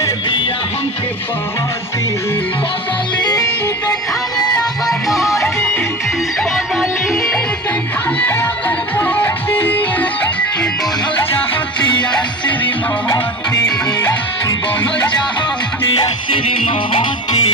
ले बिया हमके पहती बदली देखाले अगर मोती बदली देखाले अगर मोती कि बनल चाहतिया श्रीमती बनल चाहतिया श्रीमती